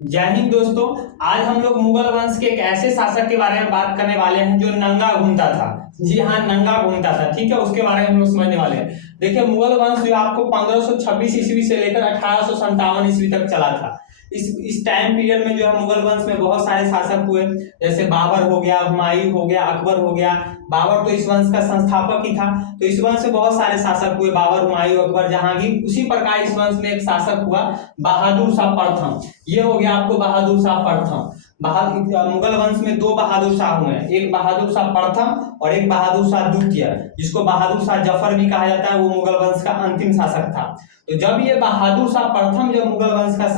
जय हिंद दोस्तों। आज हम लोग मुगल वंश के एक ऐसे शासक के बारे में बात करने वाले हैं जो नंगा घूमता था। जी हाँ, नंगा घूमता था। ठीक है, उसके बारे में हम लोग समझने वाले हैं। देखिए, मुगल वंश जो आपको 1526 ईस्वी से लेकर 1857 ईस्वी तक चला था। इस टाइम पीरियड में जो है मुगल वंश में बहुत सारे शासक हुए, जैसे बाबर हो गया, हुमायूं हो गया, अकबर हो गया। बाबर तो इस वंश का संस्थापक ही था, तो इस वंश से बहुत सारे शासक हुए, बाबर, हुमायूं, अकबर, जहांगीर। उसी प्रकार इस वंश में एक शासक हुआ बहादुर शाह प्रथम। ये हो गया आपको बहादुर शाह प्रथम। मुगल वंश में दो बहादुर शाह हुए हैं, एक बहादुर शाह प्रथम और एक बहादुर शाह द्वितीय, जिसको बहादुर शाह जफर भी कहा जाता है। वो मुगल वंश का अंतिम शासक था। तो जब ये बहादुर शाह प्रथम जब मुगल वंश का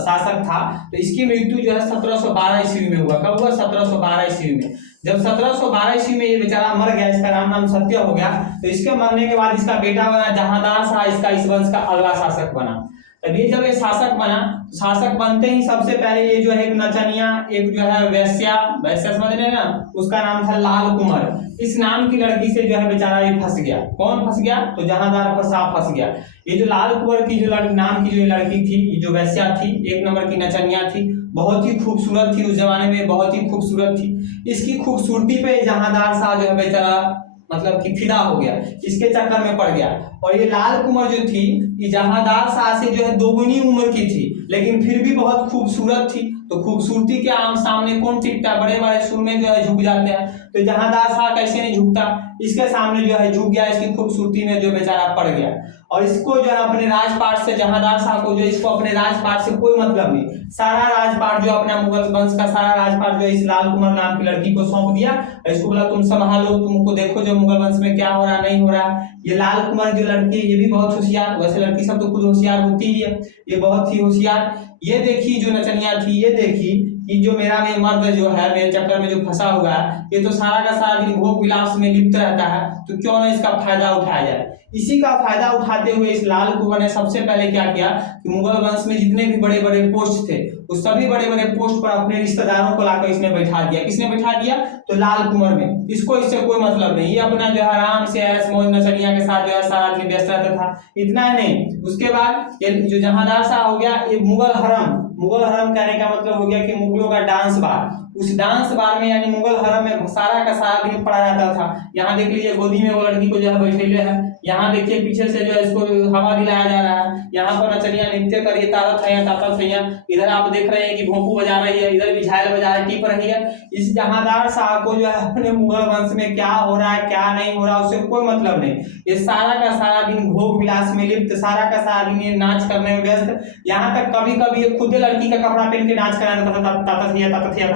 शासक था, तो इसकी मृत्यु जो है 1712 ईस्वी में हुआ। कब हुआ? 1712 ईस्वी में। जब 1712 ईस्वी में ये बेचारा मर गया, इसका नाम सत्य हो गया, तो इसके मरने के बाद इसका बेटा बना जहांदार शाह, इसका इस वंश का अगला शासक बना। तभी जब ये शासक बना, शासक बनते ही सबसे पहले ये जो है एक नचनिया, एक जो है वैश्या वैश्या समझ रहे हैं ना, उसका नाम था लाल कुंवर। इस नाम की लड़की से जो है बेचारा ये फंस गया। कौन फंस गया? तो जहांदार शाह फंस गया। ये जो लाल कुंवर की जो नाम की जो लड़की थी, ये जो वैश्या थी, एक नंबर की नचनिया थी, बहुत ही खूबसूरत थी। उस जमाने में बहुत ही खूबसूरत थी। इसकी खूबसूरती पे जहांदार शाह जो है बेचारा मतलब कि फिदा हो गया, इसके चक्कर में पड़ गया। और ये लाल कुंवर जो थी, ये जहांदार शाह से जो है दोगुनी उम्र की थी, लेकिन फिर भी बहुत खूबसूरत थी। तो खूबसूरती के आम सामने कौन टिकता? बड़े बड़े सुरमे जो है झुक जाते हैं। तो जहांदार शाह कैसे नहीं झुकता? इसके सामने जो है झुक गया, इसकी खूबसूरती में जो बेचारा पड़ गया। और इसको जो है अपने राजपाट से, जहांदार शाह को जो इसको अपने राजपाट से कोई मतलब नहीं, सारा राजपाट जो अपना मुगल वंश का सारा राजपाट जो इस लाल कुंवर नाम की लड़की को सौंप दिया। इसको बोला तुम संभालो, तुमको देखो जो मुगल वंश में क्या हो रहा नहीं हो रहा। ये लाल कुंवर जो लड़की है, ये भी बहुत होशियार, वैसे लड़की सब तो खुद होशियार होती ही है, ये बहुत ही होशियार। ये देखी जो नचनिया थी, ये देखी कि जो मेरा में मर्द जो है मेरे चक्कर में जो फंसा हुआ है, ये तो सारा का सारा दिन भोग विलास में लिप्त रहता है, तो क्यों ना इसका फायदा उठाया जाए। इसी का फायदा उठाते हुए इस लाल कुंवर ने सबसे पहले क्या किया कि मुगल वंश में जितने भी बड़े बड़े पोस्ट थे, उस सभी बड़े बड़े पोस्ट पर अपने रिश्तेदारों को लाकर इसने बैठा दिया। किसने बैठा दिया? तो लाल कुंवर में। इसको इससे कोई मतलब नहीं, ये अपना जो है आराम से ऐश मौज नचनिया के साथ जो है सारा दिन व्यस्त रहता था। इतना नहीं, उसके बाद ये जो जहांदार शाह हो गया, ये मुगल हरम, मुगल हरम कहने का मतलब हो गया कि मुगलों का डांस बार। उस डांस बार में यानी मुगल हरम में सारा का सारा दिन पड़ा जाता था। यहाँ देख लीजिए गोदी में वो लड़की को जो है बैठे हुए है, यहाँ देखिए पीछे से जो है इसको हवा दिलाया जा रहा है, यहाँ पर नचनिया नृत्य कर रही है, तारत है, ताता है। इधर आप देख रहे हैं कि भोंपू बजा रही है, इधर भी झायल बजा रही, टीप रही है। इस जहांदार शाह को जो है अपने मुगल वंश में क्या हो रहा है क्या नहीं हो रहा उससे कोई मतलब नहीं। ये सारा का सारा दिन भोग विलास में लिप्त, सारा का सारा दिन ये नाच करने में व्यस्त। यहाँ तक कभी कभी ये खुद लड़की का कपड़ा पहन के नाच कराना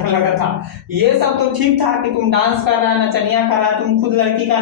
लगा था। ये सब तो ठीक था कि तुम डांस कर रहा है, नचनिया कर रहा है, तुम खुद लड़की का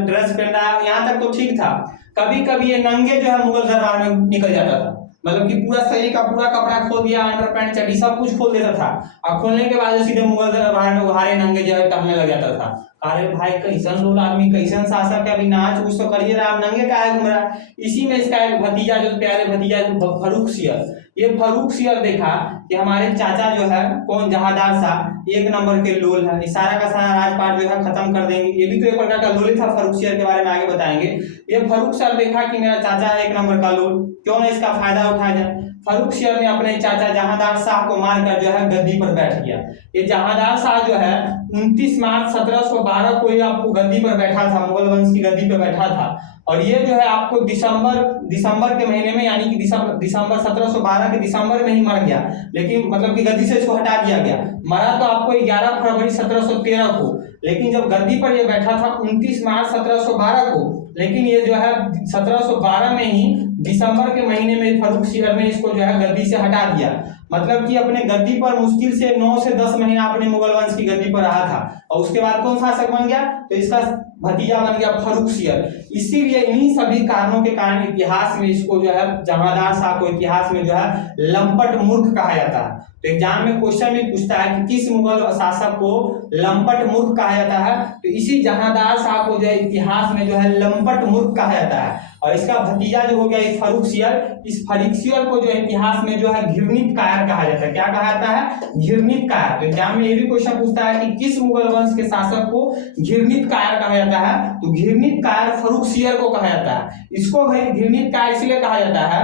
ड्रेस पहन रहा है, यहाँ तक तो ठीक था। कभी कभी ये नंगे जो है मुगल दरबार में निकल जाता था, मतलब कि पूरा शरीर का पूरा कपड़ा खोल दिया, अंडर पैंट चड्डी सब कुछ खोल देता था, और खोलने के बाद सीधे मुगल दरबार में उहारे नंगे जो है टहलने लग जाता था। अरे भाई कैसन लोग आदमी, कैसन शासक है, अभी नाच कुछ तो करिए रहा, नंगे काहे घूम रहा। इसी में इसका एक भतीजा, जो प्यारे भतीजा फर्रुख सियर, ये फर्रुख सियर देखा कि हमारे चाचा जो है कौन, जहांदार शाह एक नंबर के लोल है, सारा का सारा राजपाट जो है खत्म कर देंगे। ये भी तो एक प्रकार का लोल था, फर्रुख सियर के बारे में आगे बताएंगे। ये फर्रुख सियर देखा कि मेरा चाचा है एक नंबर का लोल, क्यों ना इसका फायदा उठाया जाए। फर्रुख सियर ने अपने चाचा जहांदार शाह को मारकर जो है गद्दी पर बैठ गया। ये जहांदार शाह जो है 29 मार्च 1712 को ये आपको गद्दी पर बैठा था, मुगल वंश की गद्दी पर बैठा था। और ये जो है आपको दिसंबर के महीने में, यानी कि दिसंबर 1712 के दिसंबर में ही मर गया, लेकिन मतलब कि गद्दी से इसको हटा दिया गया। मरा तो आपको 11 फरवरी 1713 को, लेकिन जब गद्दी पर ये बैठा था 29 मार्च 1712 को, लेकिन ये जो है 1712 में ही दिसंबर के महीने में फर्रुख सियर ने इसको जो है गद्दी से हटा दिया। मतलब कि अपने गद्दी पर मुश्किल से 9 से 10 महीना अपने मुगल वंश की गद्दी पर रहा था, और उसके बाद कौन शासक बन गया? तो इसका भतीजा बन गया फर्रुख सियर। इसीलिए इन्हीं सभी कारणों के कारण इतिहास में इसको जो है जहांदार शाह को इतिहास में जो है लंपट मूर्ख कहा जाता है। तो एग्जाम में क्वेश्चन भी पूछता है कि किस मुगल शासक को लंपट मूर्ख कहा जाता है, तो इसी जहांदार शाह को जो है इतिहास में जो है लंपट मूर्ख कहा जाता है। और इसका भतीजा जो हो गया फर्रुख सियर, इस फर्रुख सियर को जो इतिहास में जो है घृणित कायर कहा जाता है। क्या कहा जाता है? घृणित कायर। तो एग्जाम में ये भी क्वेश्चन पूछता है कि किस मुगल वंश के शासक को घृणित कायर कहा जाता है, तो घृणित कायर फर्रुख सियर को कहा जाता है। इसको घृणित कायर इसलिए कहा जाता है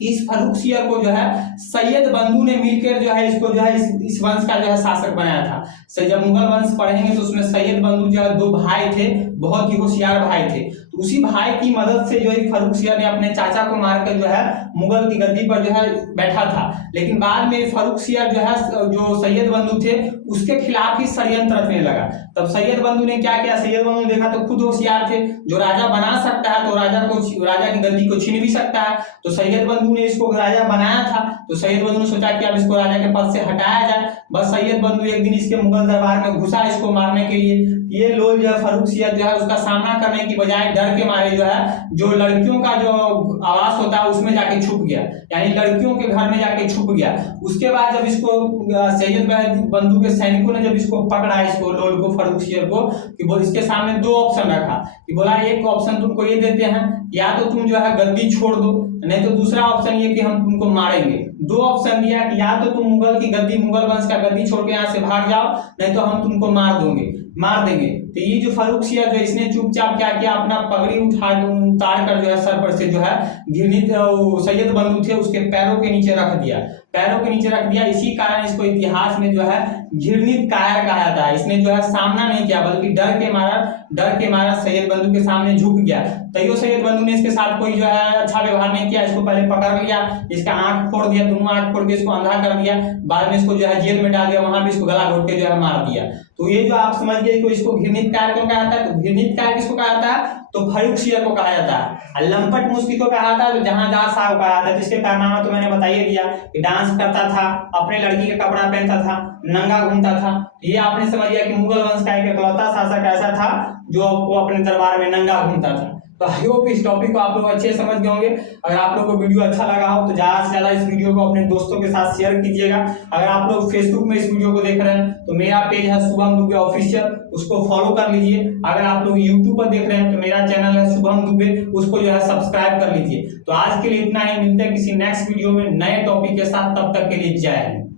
कि इस फर्रुखसियर को जो है सैयद बंधु ने मिलकर जो है इसको जो है इस वंश का जो है शासक बनाया था। जब मुगल वंश पढ़ेंगे तो उसमें सैयद बंधु जो है दो भाई थे, बहुत ही होशियार भाई थे। तो उसी भाई की मदद से जो है फर्रुखसियर ने अपने चाचा को मारकर जो है मुगल की गद्दी पर जो है बैठा था। लेकिन बाद में फर्रुखसियर जो है जो सैयद बंधु थे उसके खिलाफ ही षड्यंत्र रचने लगा। तब सैयद बंधु ने क्या किया, सैयद बंधु ने देखा तो खुद होशियार थे, जो राजा बना सकता है तो राजा की गद्दी को छीन भी सकता है। तो सैयद बंधु ने इसको राजा बनाया था। तो सैयद बंधु ने सोचा कि अब इसको राजा के पद से हटाया जाए। बस सैयद बंधु एक दिन इसके मुगल दरबार में घुसा इसको मारने के लिए। ये लोग जो है फर्रुखसियर जो है उसका सामना करने की बजाय डर के मारे जो है जो लड़कियों का जो आवास होता है उसमें जाके छुप गया, यानी लड़कियों के घर में जाके छुप गया। उसके बाद जब इसको सैयद बंधु के सैनिकों ने जब इसको पकड़ा, इसको लोल को फर्रुखसियर को, कि वो इसके सामने दो ऑप्शन रखा कि बोला एक ऑप्शन तुमको ये देते हैं, या तो तुम जो है गद्दी छोड़ दो, नहीं तो दूसरा ऑप्शन ये कि हम तुमको मारेंगे। दो ऑप्शन दिया कि या तो तुम मुगल की गद्दी, मुगल वंश का गद्दी छोड़ के यहाँ से भाग जाओ, नहीं तो हम तुमको मार देंगे। तो ये जो फर्रुखसियर जो इसने चुपचाप क्या किया, अपना पगड़ी उतार कर जो है सर पर से जो है घृणित सैयद बंधु थे उसके पैरों के नीचे रख दिया, इसी कारण इसको इतिहास में जो है घृणित कायर कहा जाता है। इसने जो है सामना नहीं किया, बल्कि डर के मारा सैयद बंधु के सामने झुक गया। तैयो सैयद बंधु ने इसके साथ कोई जो है अच्छा व्यवहार नहीं किया। इसको पहले पकड़ लिया, इसका आंख फोड़ दिया, दोनों आंख फोड़ के इसको अंधा कर दिया, बाद में इसको जो है जेल में डाल दिया, वहां भी इसको गला घोट के जो है मार दिया। तो ये जो आप समझ गए कि इसको घृणित कायर क्यों कहा जाता है, तो घृणित कायर किसको कहा जाता है, तो फर्रुखसियर को कहा जाता है। लंपट मुस्की को कहा जाता है, तो जहांदार शाह को कहा जाता है। जिसके कारनामा तो मैंने बताइए दिया कि डांस करता था, अपने लड़की का कपड़ा पहनता था, नंगा घूमता था। ये आपने समझ लिया कि मुगल वंश का एक इकलौता शासक ऐसा था जो अपने दरबार में नंगा घूमता था। तो आई होप इस टॉपिक को आप लोग अच्छे समझ गए होंगे। अगर आप लोग को वीडियो अच्छा लगा हो तो ज्यादा से ज्यादा इस वीडियो को अपने दोस्तों के साथ शेयर कीजिएगा। अगर आप लोग फेसबुक में इस वीडियो को देख रहे हैं तो मेरा पेज है शुभम दुबे ऑफिशियल, उसको फॉलो कर लीजिए। अगर आप लोग यूट्यूब पर देख रहे हैं तो मेरा चैनल है शुभम दुबे, उसको जो है सब्सक्राइब कर लीजिए। तो आज के लिए इतना ही, मिलते हैं किसी नेक्स्ट वीडियो में नए टॉपिक के साथ, तब तक के लिए जय हिंद।